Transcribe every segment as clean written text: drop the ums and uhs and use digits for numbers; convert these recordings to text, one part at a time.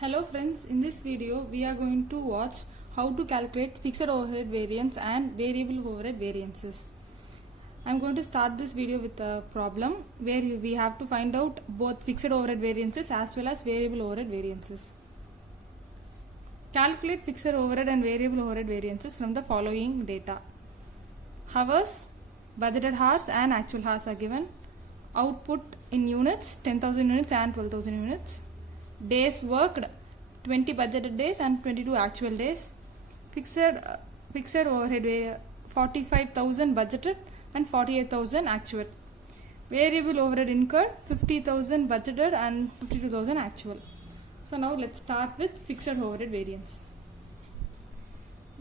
Hello friends, in this video we are going to watch how to calculate fixed overhead variance and variable overhead variances. I am going to start this video with a problem where we have to find out both fixed overhead variances as well as variable overhead variances. Calculate fixed overhead and variable overhead variances from the following data. Hours, budgeted hours and actual hours are given. Output in units, 10,000 units and 12,000 units. Days worked, 20 budgeted days and 22 actual days. Fixed overhead, 45,000 budgeted and 48,000 actual. Variable overhead incurred, 50,000 budgeted and 52,000 actual. So now let's start with fixed overhead variance.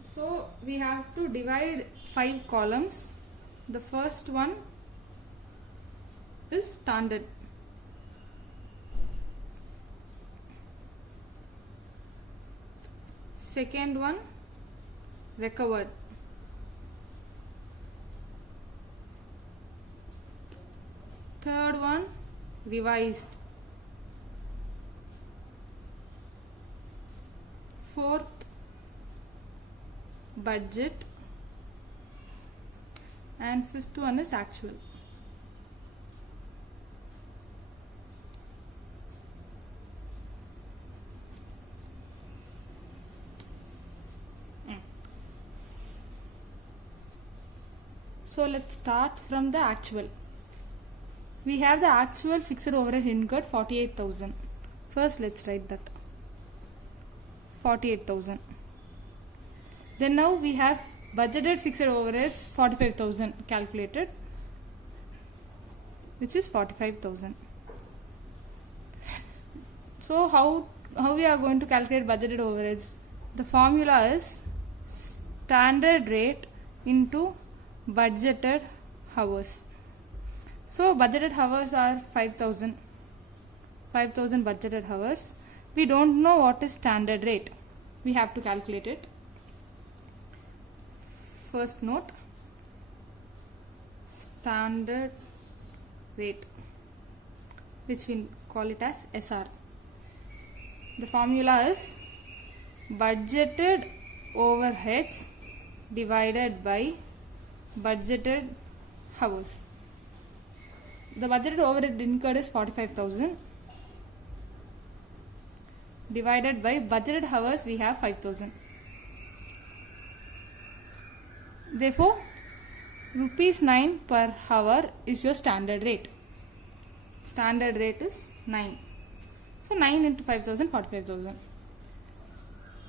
So we have to divide 5 columns. The first one is standard. Second one, recovered. Third one, revised. Fourth, budget. And fifth one is actual. So let's start from the actual. We have the actual fixed overhead incurred 48,000. First let's write that 48,000. Then now we have budgeted fixed overheads 45,000 calculated, which is 45,000. So how we are going to calculate budgeted overheads? The formula is standard rate into budgeted hours. So budgeted hours are 5,000 budgeted hours. We don't know what is standard rate. We have to calculate it. First note, standard rate, which we call it as SR. The formula is budgeted overheads divided by budgeted hours. The budgeted overhead incurred is 45,000 divided by budgeted hours we have 5,000. Therefore, rupees 9 per hour is your standard rate. Standard rate is 9. So 9 into 5,000, 45,000.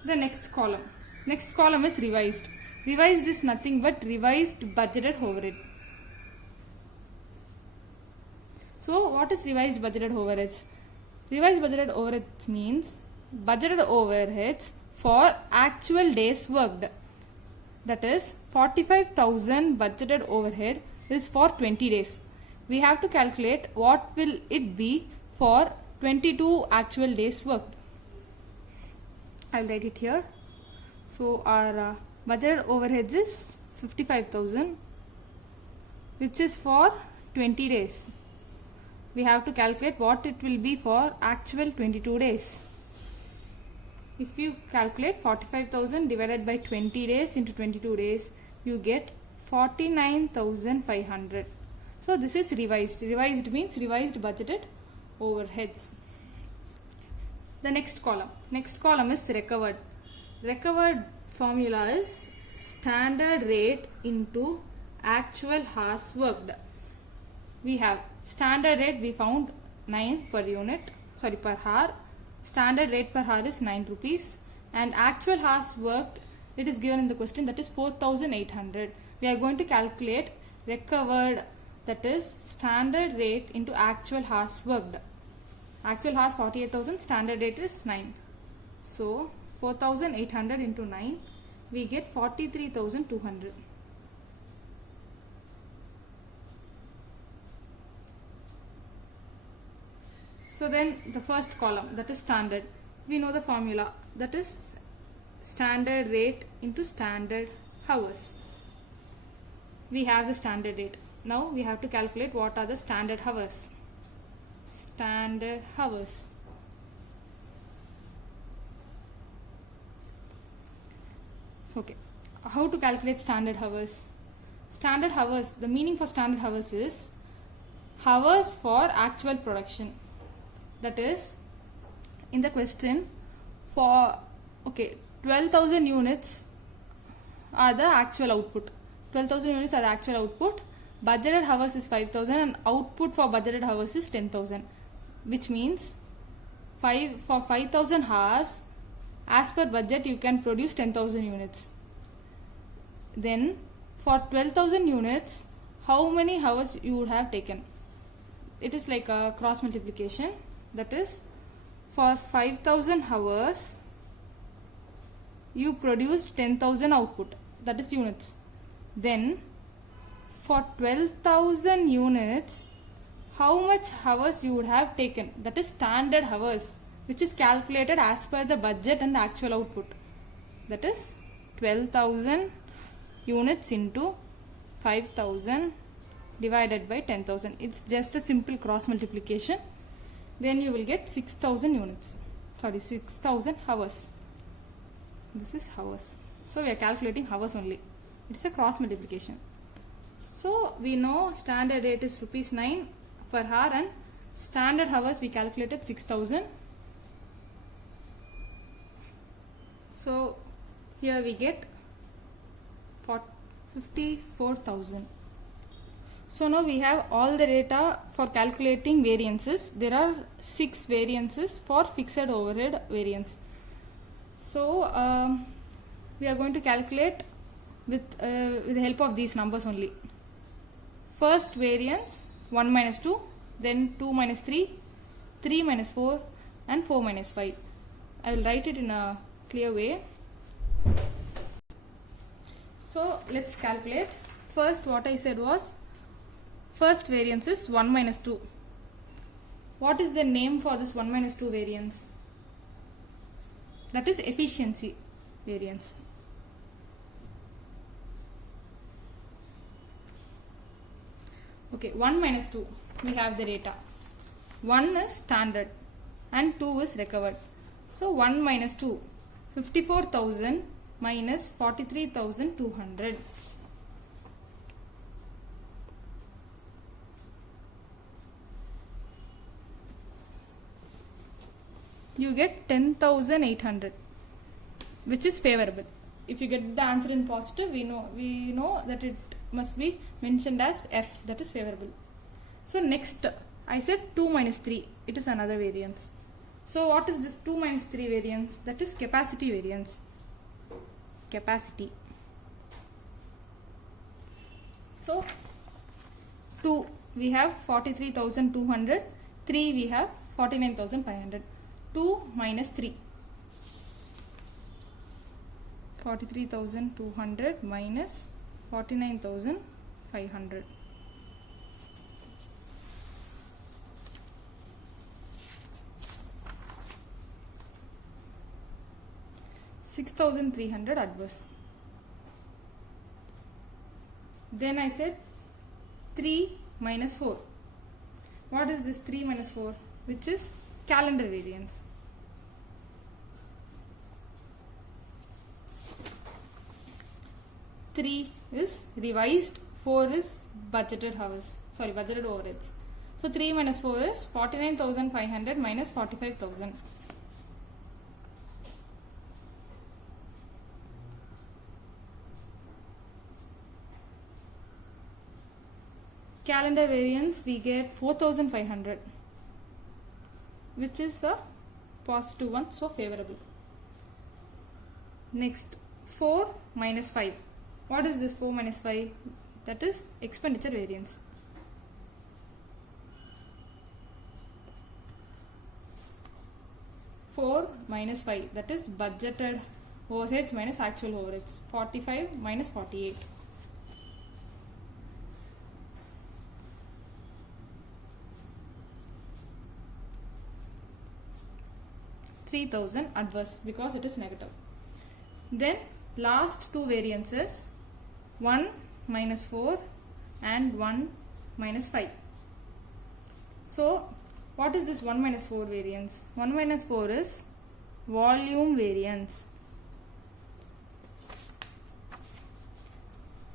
The next column. Next column is revised. Revised is nothing but revised budgeted overhead. So what is revised budgeted overheads? Revised budgeted overheads means budgeted overheads for actual days worked. That is 45,000 budgeted overhead is for 20 days. We have to calculate what will it be for 22 actual days worked. I will write it here. So our budgeted overheads is 55,000, which is for 20 days. We have to calculate what it will be for actual 22 days. If you calculate 45,000 divided by 20 days into 22 days, you get 49,500. So this is revised. Revised means revised budgeted overheads. The next column. Next column is recovered. Recovered formula is standard rate into actual hours worked. We have standard rate, we found 9 per hour. Standard rate per hour is 9 rupees. And actual hours worked, it is given in the question, that is 4,800. We are going to calculate recovered, that is standard rate into actual hours worked. Actual hours 48,000, standard rate is 9. So 4,800 into 9, we get 43,200. So then the first column, that is standard. We know the formula, that is standard rate into standard hours. We have the standard rate. Now we have to calculate what are the standard hours. Standard hours. Okay, how to calculate standard hours? Standard hours, the meaning for standard hours is hours for actual production. That is, in the question, for 12,000 units are the actual output. 12,000 units are the actual output. Budgeted hours is 5,000 and output for budgeted hours is 10,000, which means for 5,000 hours, as per budget, you can produce 10,000 units. Then for 12,000 units, how many hours you would have taken? It is like a cross multiplication. That is, for 5,000 hours, you produced 10,000 output. That is units. Then for 12,000 units, how much hours you would have taken? That is standard hours, which is calculated as per the budget and actual output. That is 12,000 units into 5,000 divided by 10,000. It's just a simple cross multiplication. Then you will get 6,000 units. Sorry, 6,000 hours. This is hours. So we are calculating hours only. It's a cross multiplication. So we know standard rate is ₹9 per hour and standard hours we calculated 6,000. So here we get 54,000. So now we have all the data for calculating variances. There are 6 variances for fixed overhead variance. So we are going to calculate with the help of these numbers only. First variance 1 minus 2, then 2 minus 3, 3 minus 4 and 4 minus 5. I will write it in a clear way. So let's calculate. First, what I said was, first variance is 1 minus 2. What is the name for this 1 minus 2 variance? That is efficiency variance. Okay, 1 minus 2, we have the data. 1 is standard and 2 is recovered. So 1 minus 2, 54,000 minus 43,200. You get 10,800, which is favorable. If you get the answer in positive, we know that it must be mentioned as F, that is favorable. So next, I said 2 minus 3, it is another variance. So what is this 2 minus 3 variance? That is capacity variance. Capacity. So 2 we have 43,200, 3 we have 49,500. 2 minus 3. 43,200 minus 49,500. $6,300 adverse. Then I said 3 minus 4. What is this 3 minus 4? Which is calendar variance. Three is revised, 4 is budgeted hours. Sorry, budgeted overheads. So 3 minus 4 is 49,500 minus 45,000. Calendar variance we get 4,500, which is a positive one, so favorable. Next, 4 minus 5. What is this 4 minus 5? That is expenditure variance. Four minus 5, that is budgeted overheads minus actual overheads. 45 minus 48. $3,000 adverse because it is negative. Then last two variances, 1 minus 4 and 1 minus 5. So what is this 1 minus 4 variance? 1 minus 4 is volume variance.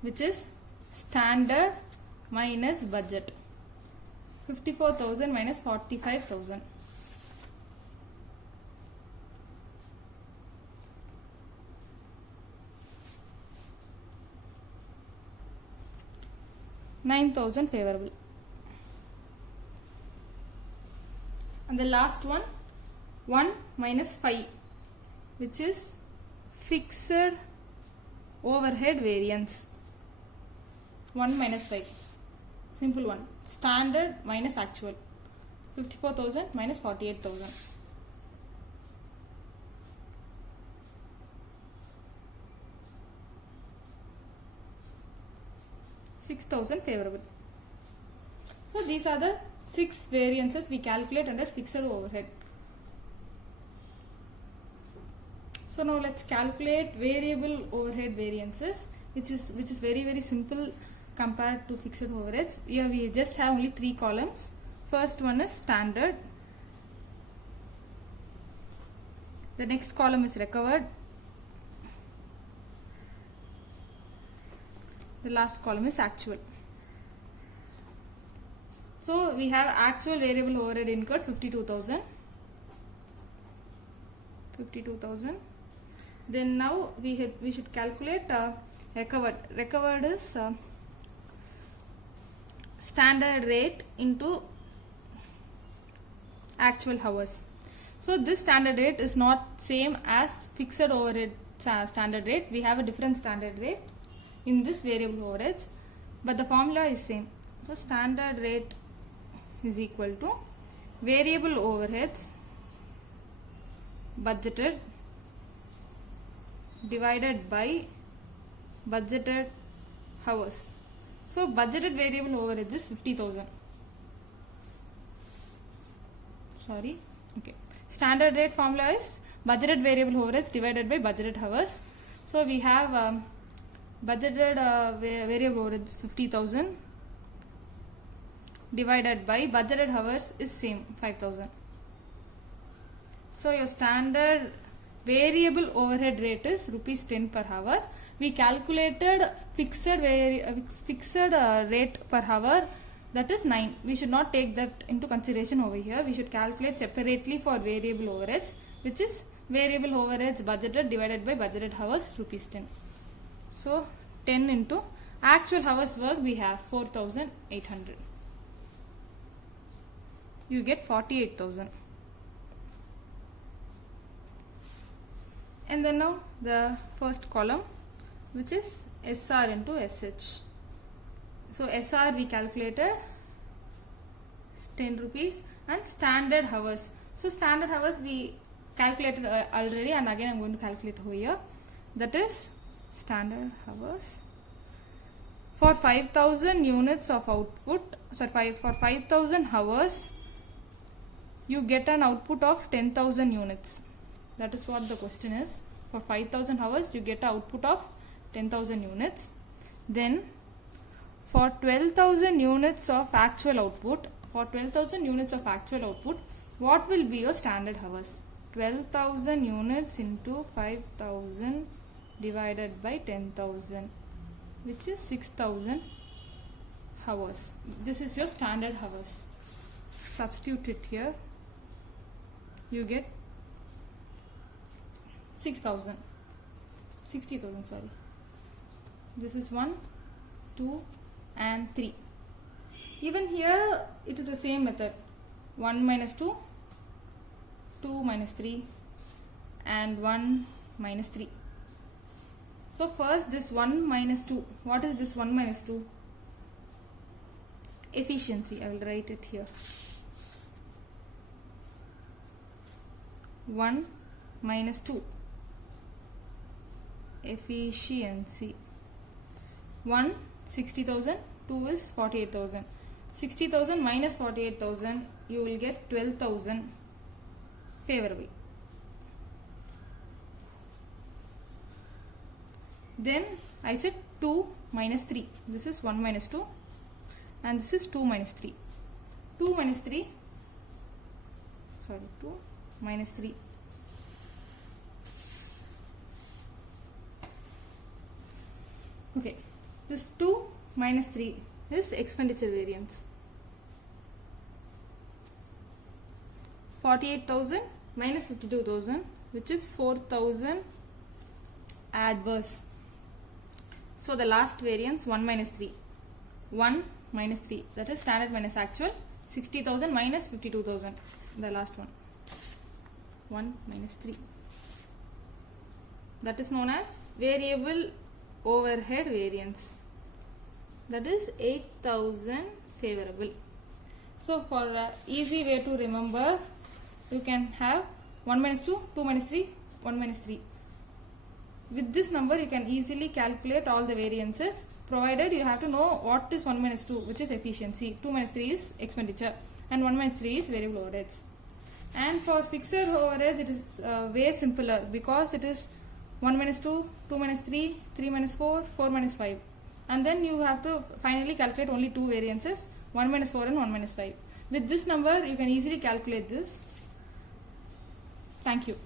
which is standard minus budget. 54,000 minus 45,000. $9,000 favorable. And the last one, 1 minus 5, which is fixed overhead variance. 1 minus 5. Simple one. Standard minus actual. 54,000 minus 48,000. $6,000 favorable. So these are the 6 variances we calculate under fixed overhead. So now let's calculate variable overhead variances, which is very simple compared to fixed overheads. Here we just have only 3 columns. First one is standard. The next column is recovered. The last column is actual. So we have actual variable overhead incurred 52,000. Then now we should calculate recovered. Recovered is standard rate into actual hours. So this standard rate is not same as fixed overhead standard rate. We have a different standard rate in this variable overheads, but the formula is same. So standard rate is equal to variable overheads budgeted divided by budgeted hours. So budgeted variable overheads is 50,000. Sorry. Okay. Standard rate formula is budgeted variable overheads divided by budgeted hours. So we have budgeted variable overheads 50,000 divided by budgeted hours is same 5,000. So your standard variable overhead rate is rupees 10 per hour. We calculated fixed rate per hour, that is 9. We should not take that into consideration over here. We should calculate separately for variable overheads, which is variable overheads budgeted divided by budgeted hours rupees 10. So 10 into actual hours work we have 4,800. You get 48,000. And then now the first column, which is SR into SH. So SR we calculated 10 rupees and standard hours. So standard hours we calculated already, and again I am going to calculate over here. That is standard hours for 5,000 units of output. So for 5,000 hours you get an output of 10,000 units. That is what the question is. For 5,000 hours you get an output of 10,000 units. Then for 12,000 units of actual output, what will be your standard hours? 12,000 units into 5,000 divided by 10,000, which is 6,000 hours. This is your standard hours. Substitute it here. You get 60,000, sorry. This is 1, 2 and 3. Even here it is the same method. 1 minus 2, 2 minus 3 and 1 minus 3. So first this 1 minus 2. What is this 1 minus 2? Efficiency. I will write it here. 1 minus 2. Efficiency. 1 60,000, 2 is 48,000. 60,000 minus 48,000, you will get 12,000 favorable. Then I said 2 minus 3. This is 1 minus 2 and this is 2 minus 3. 2 minus 3, sorry, 2 minus 3. Okay. This 2 minus 3 is expenditure variance. 48,000 minus 52,000, which is 4,000 adverse. So the last variance 1 minus 3. 1 minus 3, that is standard minus actual. 60,000 minus 52,000, the last one. 1 minus 3. That is known as variable overhead variance. That is 8,000 favorable. So for easy way to remember, you can have 1 minus 2, 2 minus 3, 1 minus 3. With this number you can easily calculate all the variances, provided you have to know what is 1 minus 2, which is efficiency, 2 minus 3 is expenditure, and 1 minus 3 is variable overheads. And for fixed overheads it is way simpler, because it is 1 minus 2, 2 minus 3, 3 minus 4, 4 minus 5. And then you have to finally calculate only two variances, 1 minus 4 and 1 minus 5. With this number you can easily calculate this. Thank you.